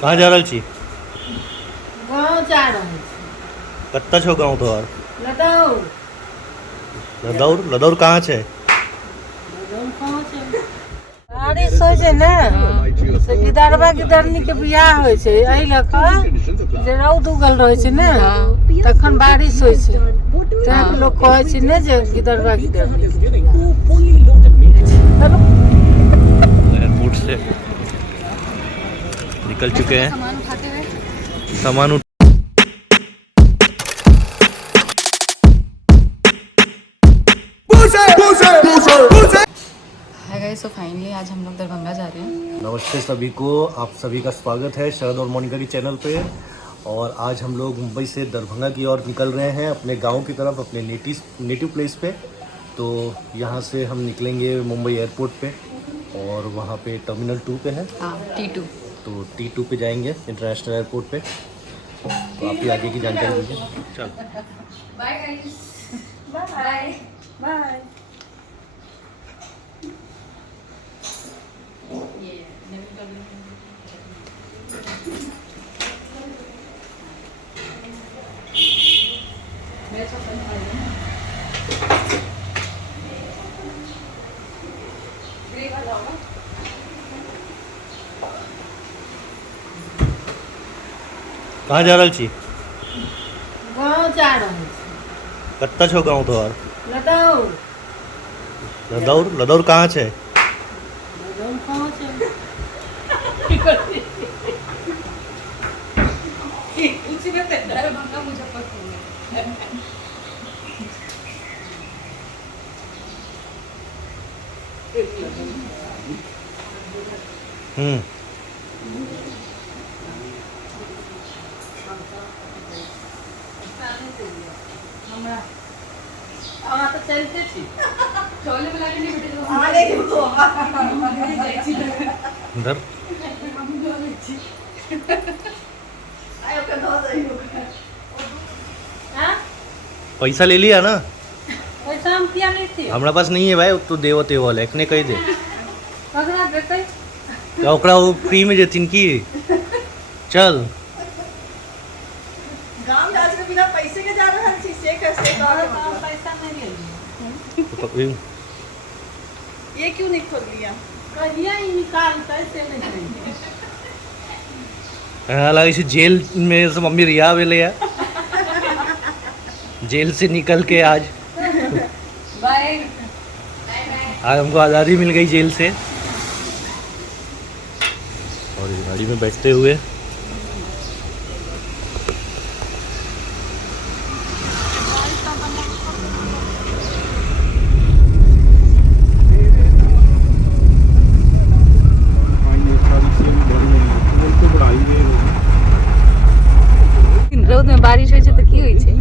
कहाँ जा रहल छी? गाँव जा रहल छी। कत्ता छौ गाँव तोहर? लदौर। लदौर? लदौर कहाँ छै? लदौर कहाँ छै? बारिश होइ छै ने से गिदरबा गिदरनी के बियाह होइ छै, एहि लऽ कऽ जे रौद उगल रहै छै ने तखन बारिश होइ छै, तेँ लोक कहै छै ने जे गिदरबा गिदरनी के बियाह। एयरपोर्ट से निकल चुके हैं। सामान उठ हाय गाइस, सो फाइनली आज हम लोग दरभंगा जा रहे हैं। नमस्ते सभी को, आप सभी का स्वागत है शरद और मोनिका की चैनल पे। और आज हम लोग मुंबई से दरभंगा की ओर निकल रहे हैं, अपने गांव की तरफ, अपने नेटिव प्लेस पे। तो यहाँ से हम निकलेंगे मुंबई एयरपोर्ट पे और वहाँ पे टर्मिनल 2 पे है। T2। तो T2 पे जाएंगे इंटरनेशनल एयरपोर्ट पे। तो आप ही आगे की जानकारी दीजिए। चल बाय गाइस, बाय बाय। कहाँ जा रहल छी? गाँव जा रहल छी। कत्ता छौ गाँव तोहर? लदौर। लदौर? लदौर कहाँ छै? लदौर कहाँ छै? दरभंगा मुजफ्फरपुर में। तो चलते छी। टोले बुला के नहीं बैठे तो इधर पैसा ले लिया ना? पैसा हम किया नहीं थे? हमारा पास नहीं है भाई, तो देव ते वाला एकने कही दे। ककरा देतै? क्या ओकरा वो फ्री में देतीन की? चल गांव जाए के बिना पैसे के जा रहल छी से कैसे हम पैसा नहीं ले लिए। ये क्यों नहीं खोल लिया? कहिया ही निकालतै से नहीं कहिए। हालांकि जेल में से मम्मी रिहा भेले है, जेल से निकल के आज हमको आज़ादी मिल गई जेल से। और इस गाड़ी में बैठते हुए रौद में बारिश होइ छै तऽ की होइ छै?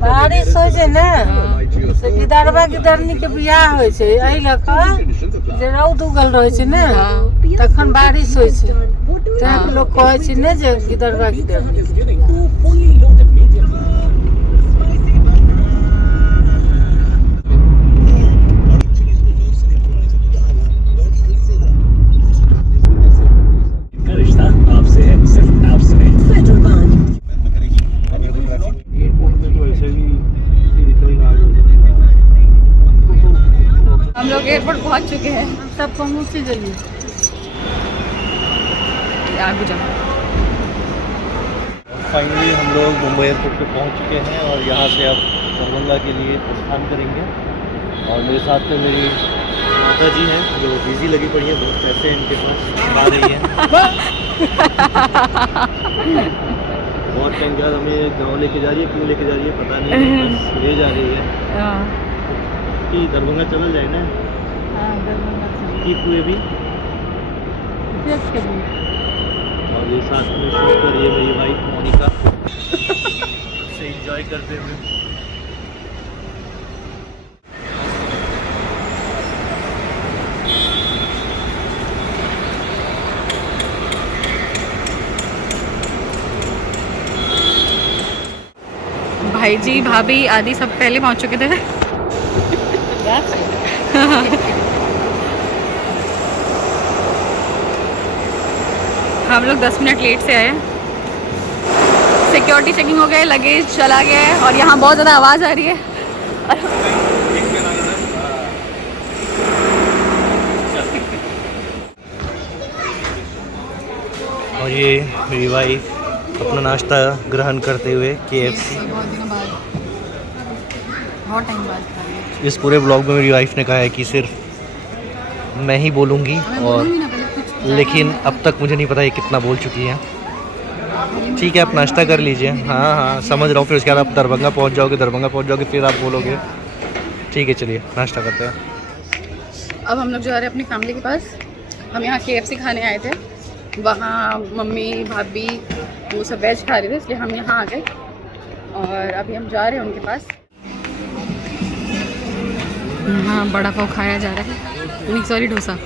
बारिश होइ छै ने से गिदरबा गिदरनी के बियाह होइ छै, एहि लऽ कऽ जे रौद उगल रहै छै ने तखन बारिश होइ छै, तेँ लोक कहै छै ने जे गिदरबा गिदरनी के बियाह। हम लोग एयरपोर्ट पहुंच चुके हैं। हम सब पहुँच ही गए। आगे जाओ। फाइनली हम लोग मुंबई एयरपोर्ट पे पहुंच चुके हैं और यहाँ से अब दरभंगा के लिए प्रस्थान करेंगे। और मेरे साथ में मेरी माता जी हैं जो बिजी लगी पड़ी हैं, बहुत पैसे इनके पास आ रही हैं। बहुत टाइम के बाद हमें गाँव लेके जा रही है, क्यों लेके जा रही है पता नहीं, बस ले जा रही है कि दरभंगा चल जाए ना कि हुए भी। और ये साथ में शूट कर रही है मेरी वाइफ मोनिका से एंजॉय करते हुए। भाई जी भाभी आदि सब पहले पहुंच चुके थे। हम लोग 10 मिनट लेट से आए। सिक्योरिटी चेकिंग हो गया है, लगेज चला गया है और यहाँ बहुत ज़्यादा आवाज़ आ रही है। और ये मेरी वाइफ अपना नाश्ता ग्रहण करते हुए KFC। बहुत दिनों बाद, बहुत टाइम बाद खा रही है। इस पूरे ब्लॉग में मेरी वाइफ ने कहा है कि सिर्फ मैं ही बोलूँगी, और लेकिन अब तक मुझे नहीं पता ये कितना बोल चुकी है। ठीक है, आप नाश्ता कर लीजिए। हाँ हाँ समझ रहा हूँ, फिर उसके बाद आप दरभंगा पहुँच जाओगे, फिर आप बोलोगे। ठीक है चलिए नाश्ता करते हैं। अब हम लोग जा रहे हैं अपनी फैमिली के पास। हम यहाँ KFC खाने आए थे, वहाँ मम्मी भाभी वो सब वेज खा रहे थे, इसलिए हम यहाँ आ गए और अभी हम जा रहे हैं उनके पास। हाँ, बड़ा पाव खाया जा रहा है, नहीं सॉरी डोसा।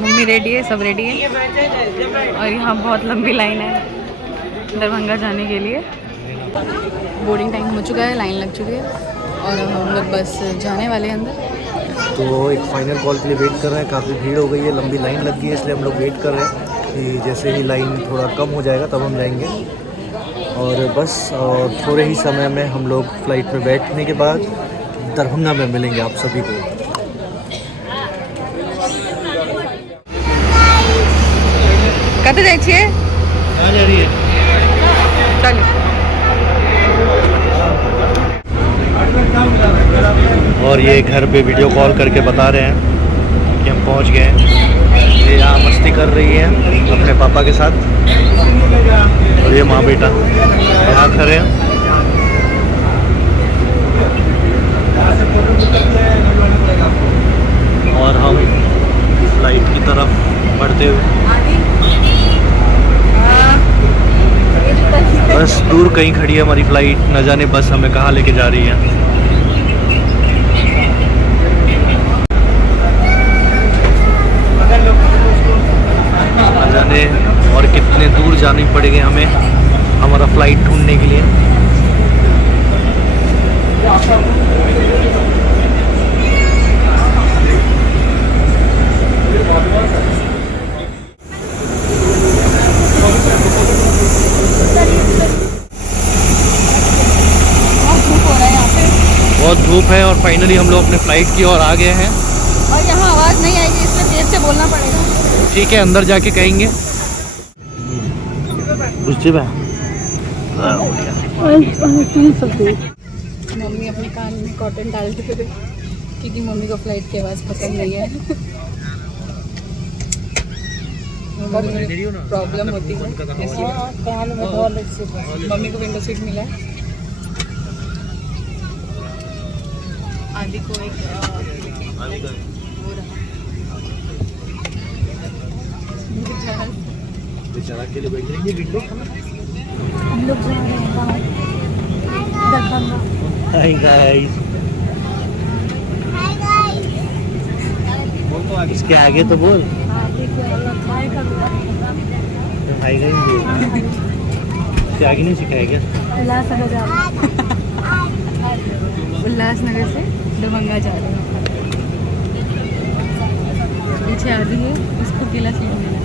मम्मी रेडी है, सब रेडी है और यहाँ बहुत लंबी लाइन है दरभंगा जाने के लिए। बोर्डिंग टाइम हो चुका है, लाइन लग चुकी है और अब हम लोग बस जाने वाले हैं अंदर। तो एक फाइनल कॉल के लिए वेट कर रहे हैं। काफ़ी भीड़ हो गई है, लंबी लाइन लग गई है, इसलिए हम लोग वेट कर रहे हैं कि जैसे ही लाइन थोड़ा कम हो जाएगा तब हम जाएंगे। और बस और थोड़े ही समय में हम लोग फ्लाइट में बैठने के बाद दरभंगा में मिलेंगे आप सभी को। कते जाइ छियै? कहाँ जा रही है? चलिए। और ये घर पे वीडियो कॉल करके बता रहे हैं कि हम पहुंच गए हैं। ये यहाँ मस्ती कर रही है अपने पापा के साथ और ये माँ बेटा यहाँ खड़े हैं। और हम फ्लाइट की तरफ बढ़ते हुए बस दूर कहीं खड़ी है हमारी फ़्लाइट, न जाने बस हमें कहाँ लेके जा रही है। न जाने और कितने दूर जानी पड़ेगी हमें हमारा फ़्लाइट ढूंढने के लिए। बहुत धूप है और फाइनली हम लोग अपने फ़्लाइट की ओर आ गए हैं। और यहाँ आवाज़ नहीं आएगी, इसलिए देर से बोलना पड़ेगा। ठीक है, अंदर जाके कहेंगे। मम्मी अपने कान में कॉटन डालते थे क्योंकि मम्मी को फ्लाइट की आवाज़ पसंद नहीं है। प्रॉब्लम होती है इसलिए मम्मी को विंडो सीट मिला है। आदि को एक बेचारा के लिए बैठ रही है। हम लोग जा रहे हैं दरभंगा। हाय गाइस, इसके आगे तो बोल। हाय गाइस बोल, इसके आगे नहीं सिखाया क्या? उल्लासनगर से दरभंगा जा रहे हैं। पीछे आदि है, उसको केला सीट मिला है।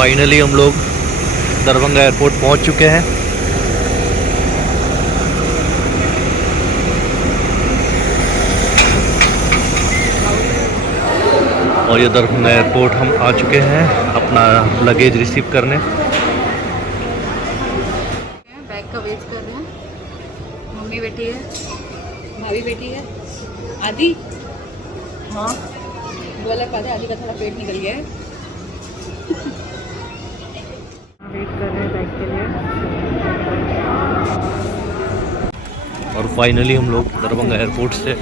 फाइनली हम लोग दरभंगा एयरपोर्ट पहुंच चुके हैं। और ये दरभंगा एयरपोर्ट हम आ चुके हैं अपना लगेज रिसीव करने। बैग का वेट कर रहे हैं। मम्मी बैठी है, भाभी बैठी है, आदि हाँ बोला पाते आदि का थोड़ा पेट निकल गया है। वेट कर रहे हैं बैग के लिए। और फाइनली हम लोग दरभंगा एयरपोर्ट से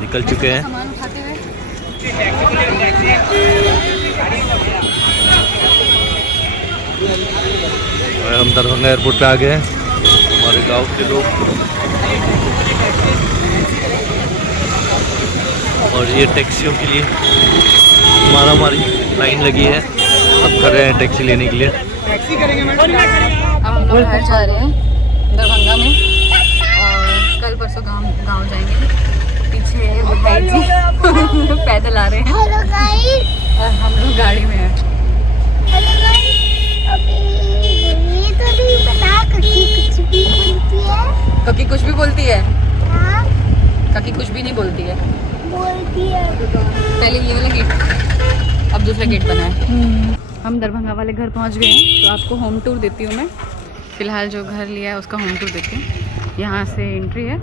निकल चुके हैं। सामान उठाते हुए और हम दरभंगा एयरपोर्ट पे आ गए हैं। हमारे गांव के लोग और ये टैक्सियों के लिए मारामारी लाइन लगी है। अब खड़े हैं टैक्सी लेने के लिए। अब हम लोग घर जा रहे हैं दरभंगा में और कल परसों गांव जाएंगे। पीछे भाई जी पैदल आ रहे हैं। Hello guys. और हम लोग गाड़ी में हैं। Hello guys. अभी ये तो नहीं पता ककी कुछ भी बोलती है। ककी कुछ भी बोलती है? हाँ ककी कुछ भी नहीं बोलती है। बोलती है। पहले ये वाला गेट, अब दूसरा गेट बना है। हम दरभंगा वाले घर पहुंच गए हैं, तो आपको होम टूर देती हूँ मैं। फ़िलहाल जो घर लिया है उसका होम टूर देती हूँ। यहाँ से एंट्री है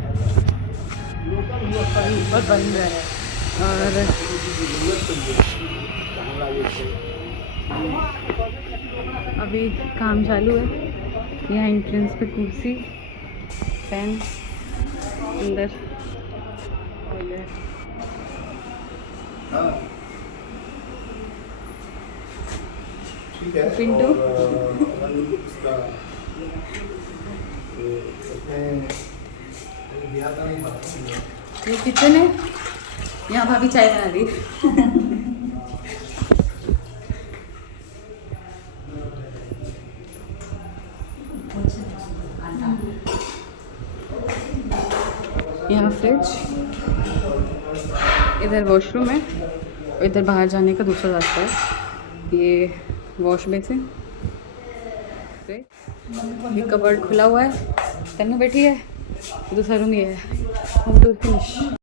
और बंद है। और अभी काम चालू है। यहाँ एंट्रेंस पे कुर्सी, फैन, अंदर पिंटू। ये किचन है, यहाँ भाभी चाय बना रही है। यहाँ फ्रिज, इधर वॉशरूम है और इधर बाहर जाने का दूसरा रास्ता है। ये वॉश बेसिन, ये कबर्ड खुला हुआ है, तन्नू बैठी है, दूसरा रूम ये है। Home tour finish.